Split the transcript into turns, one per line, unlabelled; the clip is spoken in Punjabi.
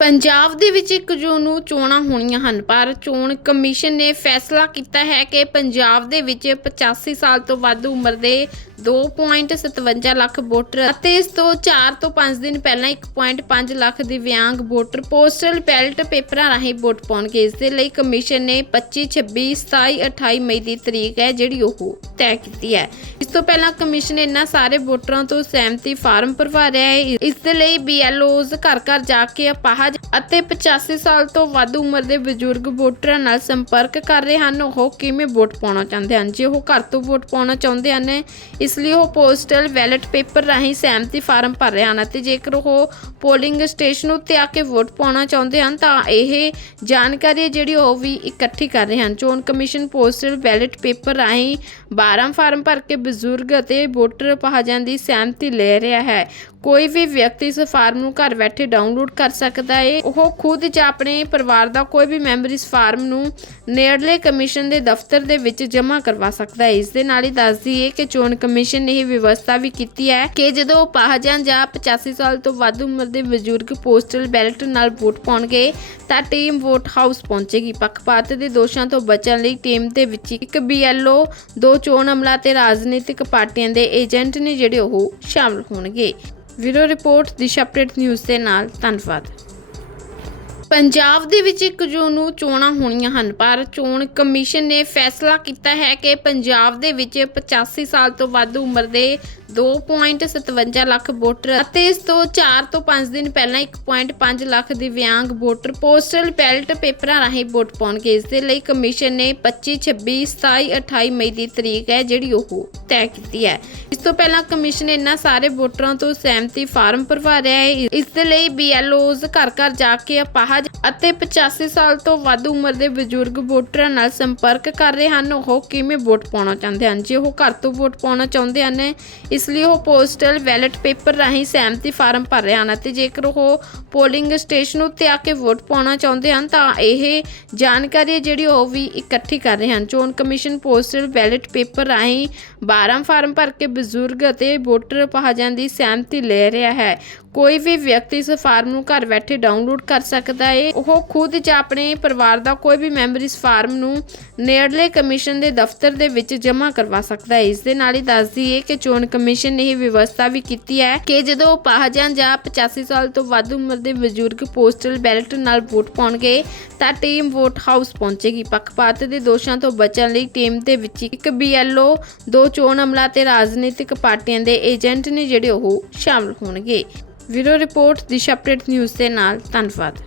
ਪੰਜਾਬ ਦੇ ਵਿੱਚ 1 ਜੂਨ ਨੂੰ ਚੋਣਾਂ ਹੋਣੀਆਂ ਹਨ, ਪਰ ਚੋਣ ਕਮਿਸ਼ਨ ਨੇ ਫੈਸਲਾ ਕੀਤਾ ਹੈ ਕਿ ਪੰਜਾਬ ਦੇ ਵਿੱਚ 85 ਸਾਲ ਤੋਂ ਵੱਧ ਉਮਰ ਦੇ 2.57 ਲੱਖ ਵੋਟਰ ਅਤੇ ਇਸ ਤੋਂ 4 ਤੋਂ 5 ਦਿਨ ਪਹਿਲਾਂ 1.5 ਲੱਖ ਦਿਵਿਆਂਗ ਵੋਟਰ ਪੋਸਟਲ ਬੈਲਟ ਪੇਪਰਾਂ ਰਾਹੀਂ ਵੋਟ ਪਾਉਣਗੇ। ਇਸ ਦੇ ਲਈ ਕਮਿਸ਼ਨ ਨੇ 25 26 27 28 ਮਈ ਦੀ ਤਰੀਕ ਹੈ, ਜਿਹੜੀ ਉਹ ਤੈਅ ਕੀਤੀ ਹੈ। ਇਸ ਤੋਂ ਪਹਿਲਾਂ ਕਮਿਸ਼ਨ ਇਹਨਾਂ ਸਾਰੇ ਵੋਟਰਾਂ ਤੋਂ ਸਹਿਮਤੀ ਫਾਰਮ ਭਰਵਾ ਰਿਹਾ ਹੈ। ਇਸ ਦੇ ਲਈ BLOs ਘਰ ਘਰ ਜਾ ਕੇ ਅਪਾਹਜ ਅਤੇ 85 ਸਾਲ ਤੋਂ ਵੱਧ ਉਮਰ ਦੇ ਬਜ਼ੁਰਗ ਵੋਟਰਾਂ ਨਾਲ ਸੰਪਰਕ ਕਰ ਰਹੇ ਹਨ। ਉਹ ਕਿਵੇਂ ਵੋਟ ਪਾਉਣਾ ਚਾਹੁੰਦੇ ਹਨ? ਜੇ ਉਹ ਘਰ ਤੋਂ ਵੋਟ ਪਾਉਣਾ ਚਾਹੁੰਦੇ ਹਨ, ਇਸ ਲਈ ਉਹ ਪੋਸਟਲ ਬੈਲਟ ਪੇਪਰ ਰਾਹੀਂ ਸਹਿਮਤੀ ਫਾਰਮ ਭਰ ਰਹੇ ਹਨ ਅਤੇ ਜੇਕਰ ਉਹ ਪੋਲਿੰਗ ਸਟੇਸ਼ਨ ਉੱਤੇ ਆ ਕੇ ਵੋਟ ਪਾਉਣਾ ਚਾਹੁੰਦੇ ਹਨ, ਤਾਂ ਇਹ ਜਾਣਕਾਰੀ ਹੈ ਜਿਹੜੀ ਉਹ ਵੀ ਇਕੱਠੀ ਕਰ ਰਹੇ ਹਨ। ਚੋਣ ਕਮਿਸ਼ਨ ਪੋਸਟਲ ਬੈਲਟ ਪੇਪਰ ਰਾਹੀਂ 12 ਫਾਰਮ ਭਰ ਕੇ ਬਜ਼ੁਰਗ ਅਤੇ ਵੋਟਰ ਪਹਾਜਾਂ ਦੀ ਸਹਿਮਤੀ ਲੈ ਰਿਹਾ ਹੈ। ਕੋਈ ਵੀ ਵਿਅਕਤੀ ਇਸ ਫਾਰਮ ਨੂੰ ਘਰ ਬੈਠੇ ਡਾਊਨਲੋਡ ਕਰ ਸਕਦਾ ਹੈ ਉਹ ਖੁਦ ਜਾਂ ਆਪਣੇ ਪਰਿਵਾਰ ਦਾ ਕੋਈ ਵੀ ਮੈਂਬਰ ਇਸ ਫਾਰਮ ਨੂੰ ਨੇੜਲੇ ਕਮਿਸ਼ਨ ਦੇ ਦਫ਼ਤਰ ਦੇ ਵਿੱਚ ਜਮ੍ਹਾਂ ਕਰਵਾ ਸਕਦਾ ਹੈ ਇਸ ਦੇ ਨਾਲ ਹੀ ਦੱਸ ਦਈਏ ਕਿ ਚੋਣ ਕਮਿਸ਼ਨ ਨੇ ਇਹ ਵਿਵਸਥਾ ਵੀ ਕੀਤੀ ਹੈ ਕਿ ਜਦੋਂ ਪਹਾਜਾਂ ਜਾਂ 85 ਸਾਲ ਤੋਂ ਵੱਧ ਉਮਰ ਦੇ ਬਜ਼ੁਰਗ ਪੋਸਟਲ ਬੈਲਟ ਨਾਲ ਵੋਟ ਪਾਉਣਗੇ, ਤਾਂ ਟੀਮ ਵੋਟ ਹਾਊਸ ਪਹੁੰਚੇਗੀ। ਪੱਖਪਾਤ ਦੇ ਦੋਸ਼ਾਂ ਤੋਂ ਬਚਣ ਲਈ ਟੀਮ ਦੇ ਵਿੱਚ ਇੱਕ BLO ਦੋ ਚੋਣ ਅਮਲਾ ਤੇ ਰਾਜਨੀਤਿਕ ਪਾਰਟੀਆਂ ਦੇ ਏਜੰਟ ਨੇ ਜਿਹੜੇ ਉਹ ਸ਼ਾਮਲ ਹੋਣਗੇ। Video report Disha update news ਦੇ ਨਾਲ ਧੰਨਵਾਦ। ਪੰਜਾਬ ਦੇ ਵਿੱਚ 1 ਜੂਨ ਨੂੰ ਚੋਣਾਂ ਹੋਣੀਆਂ ਹਨ, ਪਰ ਚੋਣ ਕਮਿਸ਼ਨ ਨੇ ਫੈਸਲਾ ਕੀਤਾ ਹੈ ਕਿ ਪੰਜਾਬ ਦੇ ਵਿੱਚ 85 ਸਾਲ ਤੋਂ ਵੱਧ ਉਮਰ ਦੇ 2.57 ਲੱਖ ਵੋਟਰ ਅਤੇ ਇਸ ਤੋਂ 4 ਤੋਂ 5 ਦਿਨ ਪਹਿਲਾਂ 1.5 ਲੱਖ ਦਿਵਿਆਂਗ ਵੋਟਰ ਪੋਸਟਲ ਬੈਲਟ ਪੇਪਰਾਂ ਰਾਹੀਂ ਵੋਟ ਪਾਉਣਗੇ ਇਸ ਦੇ ਲਈ ਕਮਿਸ਼ਨ ਨੇ 25 26 27 28 ਮਈ ਦੀ ਤਰੀਕ ਹੈ, ਜਿਹੜੀ ਉਹ ਤੈਅ ਕੀਤੀ ਹੈ। ਇਸ ਤੋਂ ਪਹਿਲਾਂ ਕਮਿਸ਼ਨ ਇਹਨਾਂ ਸਾਰੇ ਵੋਟਰਾਂ ਤੋਂ ਸਹਿਮਤੀ ਫਾਰਮ ਭਰਵਾ ਰਿਹਾ ਹੈ। ਇਸ ਦੇ ਲਈ BLOs ਘਰ ਘਰ ਜਾ ਕੇ ਅਪਾਹਜ ਅਤੇ 85 ਸਾਲ ਤੋਂ ਵੱਧ ਉਮਰ ਦੇ ਬਜ਼ੁਰਗ ਵੋਟਰਾਂ ਨਾਲ ਸੰਪਰਕ ਕਰ ਰਹੇ ਹਨ। ਉਹ ਕਿਵੇਂ ਵੋਟ ਪਾਉਣਾ ਚਾਹੁੰਦੇ ਹਨ? ਜੇ ਉਹ ਘਰ ਤੋਂ ਵੋਟ ਪਾਉਣਾ ਚਾਹੁੰਦੇ ਹਨ ਇਸ ਲਈ ਉਹ ਪੋਸਟਲ ਬੈਲਟ ਪੇਪਰ ਰਾਹੀਂ ਸਹਿਮਤੀ ਫਾਰਮ ਭਰ ਰਹੇ ਹਨ ਅਤੇ ਜੇਕਰ ਉਹ ਪੋਲਿੰਗ ਸਟੇਸ਼ਨ ਉੱਤੇ ਆ ਕੇ ਵੋਟ ਪਾਉਣਾ ਚਾਹੁੰਦੇ ਹਨ ਤਾਂ ਇਹ ਜਾਣਕਾਰੀ ਹੈ ਜਿਹੜੀ ਉਹ ਵੀ ਇਕੱਠੀ ਕਰ ਰਹੇ ਹਨ। ਚੋਣ ਕਮਿਸ਼ਨ ਪੋਸਟਲ ਬੈਲਟ ਪੇਪਰ ਰਾਹੀਂ 12 ਫਾਰਮ ਭਰ ਕੇ ਬਜ਼ੁਰਗ ਅਤੇ ਵੋਟਰ ਪਹਾਜਾਂ ਦੀ ਸਹਿਮਤੀ ਲੈ ਰਿਹਾ ਹੈ। ਕੋਈ ਵੀ ਵਿਅਕਤੀ ਇਸ ਫਾਰਮ ਨੂੰ ਘਰ ਬੈਠੇ ਡਾਊਨਲੋਡ ਕਰ ਸਕਦਾ ਹੈ ਉਹ ਖੁਦ ਜਾਂ ਆਪਣੇ ਪਰਿਵਾਰ ਦਾ ਕੋਈ ਵੀ ਮੈਂਬਰ ਇਸ ਫਾਰਮ ਨੂੰ ਨੇੜਲੇ ਕਮਿਸ਼ਨ ਦੇ ਦਫ਼ਤਰ ਦੇ ਵਿੱਚ ਜਮ੍ਹਾਂ ਕਰਵਾ ਸਕਦਾ ਹੈ ਇਸ ਦੇ ਨਾਲ ਹੀ ਦੱਸ ਦਈਏ ਕਿ ਚੋਣ ਕਮਿਸ਼ਨ ਨੇ ਇਹ ਵਿਵਸਥਾ ਵੀ ਕੀਤੀ ਹੈ ਕਿ ਜਦੋਂ ਪਹਾਜਾਂ ਜਾਂ 85 ਸਾਲ ਤੋਂ ਵੱਧ ਉਮਰ ਦੇ ਬਜ਼ੁਰਗ ਪੋਸਟਲ ਬੈਲਟ ਨਾਲ ਵੋਟ ਪਾਉਣਗੇ, ਤਾਂ ਟੀਮ ਵੋਟ ਹਾਊਸ ਪਹੁੰਚੇਗੀ। ਪੱਖਪਾਤ ਦੇ ਦੋਸ਼ਾਂ ਤੋਂ ਬਚਣ ਲਈ ਟੀਮ ਦੇ ਵਿੱਚ ਇੱਕ BLO ਦੋ ਚੋਣ ਅਮਲਾ ਤੇ ਰਾਜਨੀਤਿਕ ਪਾਰਟੀਆਂ ਦੇ ਏਜੰਟ ਨੇ ਜਿਹੜੇ ਉਹ ਸ਼ਾਮਲ ਹੋਣਗੇ। Video report Disha update news ਦੇ ਨਾਲ ਧੰਨਵਾਦ।